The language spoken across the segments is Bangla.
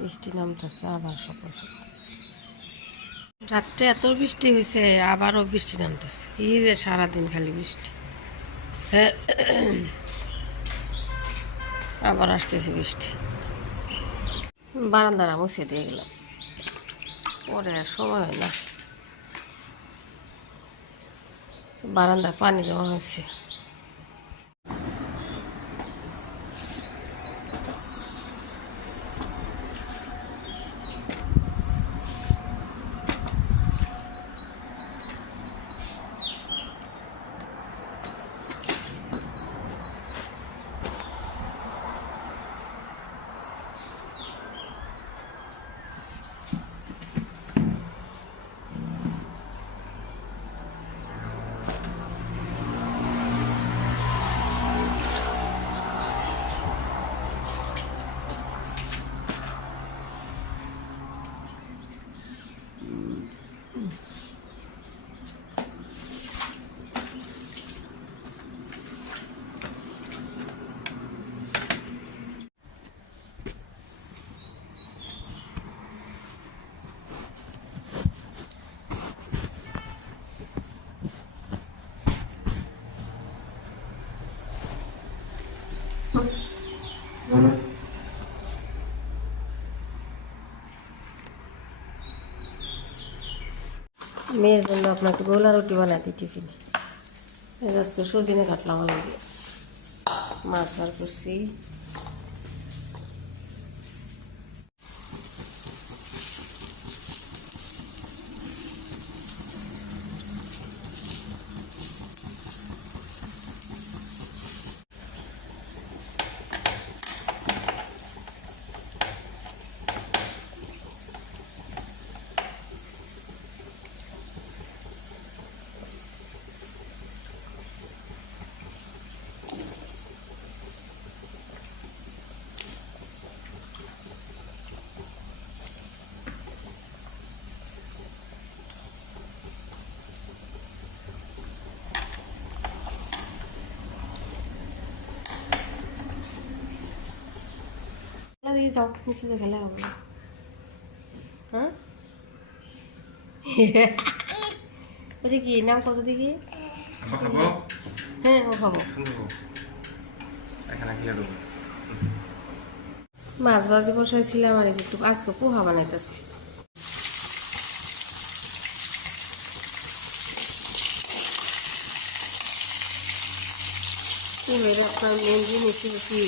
বৃষ্টি নামতেছে আবার সকাল সকাল। রাত্রে এত বৃষ্টি হয়েছে, আবারও বৃষ্টি নামতেছে। কি যে সারাদিন খালি বৃষ্টি, আবার আসতেছে বৃষ্টি। বারান্দারা মুছে দিয়ে গেলাম, পরে আর সময় হয় না। বারান্দায় পানি জমা হয়েছে। মেয়ের জন্য আপনার একটু গোলা রুটি বানাই দিই টিফিনে। আজকে সজিনে কাটলাম আলু দিয়ে, মাছ বার করছি। দিয়ে যাও, নিচে যে খেলা হবে। হ্যাঁ ওটা কি নাম কত দেখি? হ্যাঁ ও খাবো। মাছ ভাজি বসাইছিলাম আর একটু আজকে পোহা বানাইতেছি। মেরে আপনার মেন জিনিস কি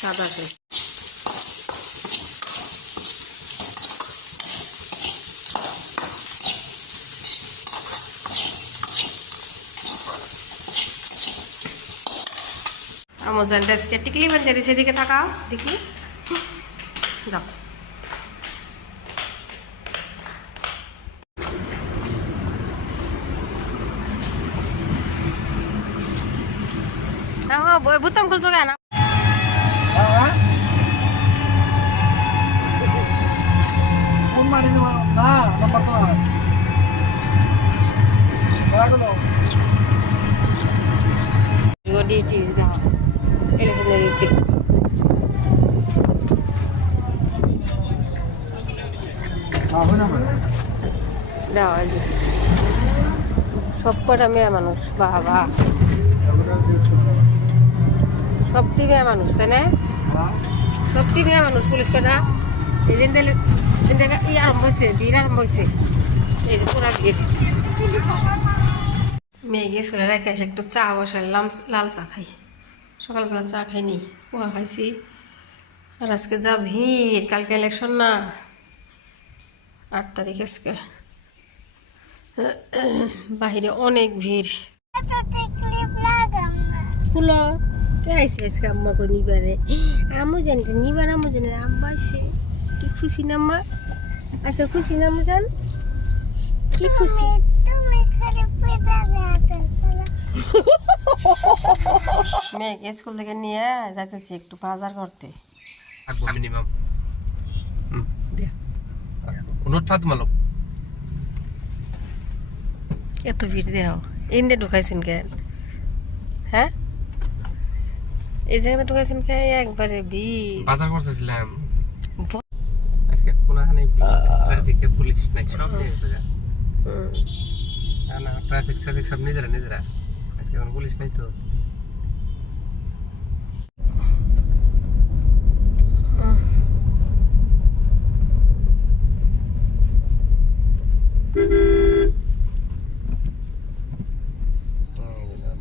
সাদা আমার জানতে টিকলি বানিয়ে দিয়েছে। এদিকে তাকাও দেখি, যাও। বুতাম খুলছো কেন? সব কটা মেয়ে মানুষ, বাবা সবটি মেয়ে মানুষ, তাই না? সবটি মেয়ে মানুষ। পুলিশ কটা এই যে আরম্ভ হয়েছে, বিয়ের আরম্ভ হয়েছে। এই যে পুরা বিয়ে মেয়ে স্কুলে রেখে এসে একটু চা বসাইলাম, লাল চা খাই। সকালবেলা চা খাইনি, পোহা খাইছি। আর আজকে যা ভিড়, কালকে ইলেকশন না, 8 তারিখ আজকে। বাহিরে অনেক ভিড়। ফুলো কে আইসে আজকে আম্মা করে নিবারে? আমু জানি নিবার, আমু জানি আম্মা আইসে। কি খুশি না আম্মা? আচ্ছা খুশি না আম্মু জান? কি খুশি? মেয়েকে স্কুল থেকে নিয়ে যাইতেছি একটু বাজার করতে। মিনিমাম অনুরোধ তোমালোক এত ভিড় দেও ইন্দে ঢুকাইছেন কেন? হ্যাঁ, এই জায়গাতে ঢুকাইছেন কেন? একবারে ভিড়। বাজার করতেছিলাম আজকে কোনখানে ট্রাফিকে পুলিশ নাই, সব নিয়ে গেছে গা। না না, ট্রাফিক সব নিজেরা আজকে কোনো পুলিশ নাই তো।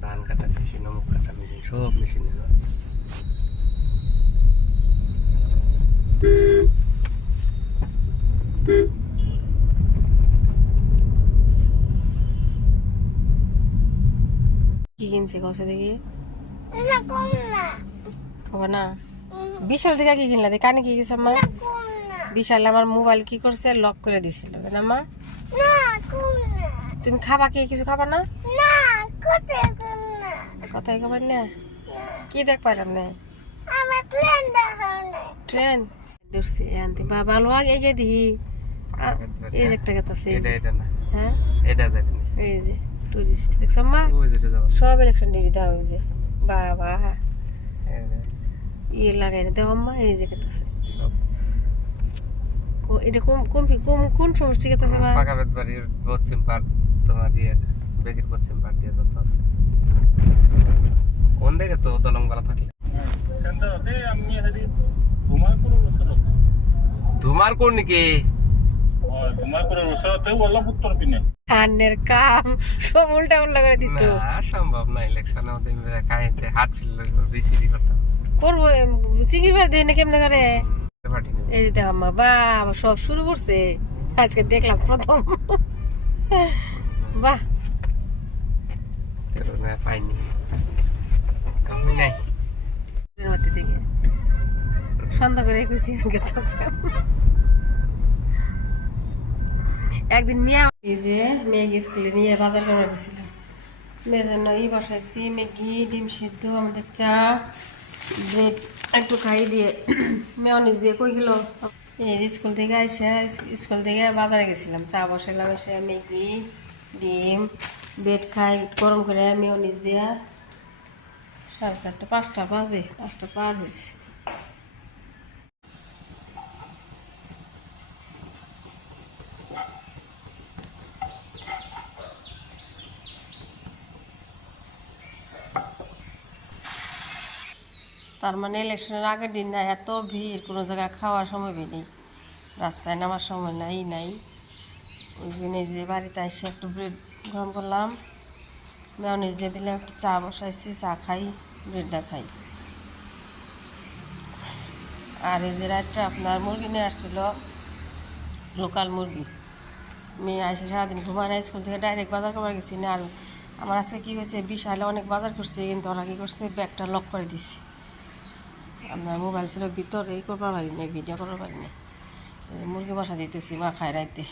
ধান কাটা মেশিন, অমুক কাটা মেশিন, সব মেশিন আছে। কি কিনছে কসে দেখি? কবে না বিশাল থেকে কি কিনলা? কানে কি গেছে মা? বিশাল আমার মোবাইল কি করছে, লক করে দিছিল না মা? তুমি খাবা কি? কিছু খাবা না? কোথায় খাবার না? কি দেখ পাইলাম না? ট্রেন ধরছি আনতে বাবা লো আগে গিয়ে দিহি। এই যে একটা কথা আছে, এটা না, হ্যাঁ এটা যাবে না। এই যে টুরিস্ট দেখছ মা? ওই যেটা যাবে সব ইলেকশন ডিউটি দেওয়া হয়েছে বাবা, এই যে ইয়ে লাগাই দেওয়া আম্মা। এই যে কথা আছে, সব এটা কোন সমষ্টি কথা আছে? পাকা বেত বাড়ির পশ্চিম পাড়, তোমার ইয়ের বেগের পশ্চিম পাড় দিয়ে যত আছে। কোন দিকে তো দলংবালা থাকলে ধুমার কোন নাকি কানের কাম সব উল্টা উল্টা করে দিত। না, সম্ভব না। ইলেকশনের মধ্যে কাহিনীতে হাট ফিল রিসিভই করতাম। করবো চিকির বার দিয়ে কেমনে করে? পার্টি নেই। এই যে আম্মা বাবা সব শুরু করছে, আজকে দেখলাম প্রথম। বাহ, পাইনি আমি নাই। মধ্যে থেকে সন্ধ্যা করে খুশি একদিন মিয়া, এই যে মেয়ে স্কুলে নিয়ে বাজার করা গেছিলাম, মেয়ের জন্য বসাইছি ম্যাগি, ডিম সিদ্ধ, আমাদের চা, ব্রেড একটু খাই দিয়ে মেয়নিজ দিয়ে কই গেল। এই স্কুল থেকে এসে স্কুল থেকে বাজারে গেছিলাম, চা বসাইলাম, এসে ম্যাগি, ডিম, ব্রেড খাই গরম করে মেয়নিজ দিয়া। 4:30 5টা বাজে, 5টা পার হয়েছে। তার মানে ইলেকশনের আগের দিন না এত ভিড়, কোনো জায়গায় খাওয়ার সময় নেই, রাস্তায় নামার সময় নাই। ওই জন্য যে বাড়িতে এসে একটু ব্রেড গরম করলাম, মেয়নিজ দিয়ে দিলাম, একটু চা বসাইছি, চা খাই, ব্রেডটা খাই। আর এই যে রাত্রে আপনার মুরগি নিয়ে আসছিল, লোকাল মুরগি। মেয়ে এসে সারাদিন ঘুমায় না, স্কুল থেকে ডাইরেক্ট বাজার করবার গেছি না। আর আমার আজকে কী হয়েছে, বিশালে অনেক বাজার করছে, কিন্তু ওরা কী করছে, ব্যাগটা লক করে দিছে। আপনার মোবাইল ছিল ভিতরে, এই করবার পারি না, ভিডিও করবার পারি না। মুরগি বসা দিতেছি মা খায় রাইতে।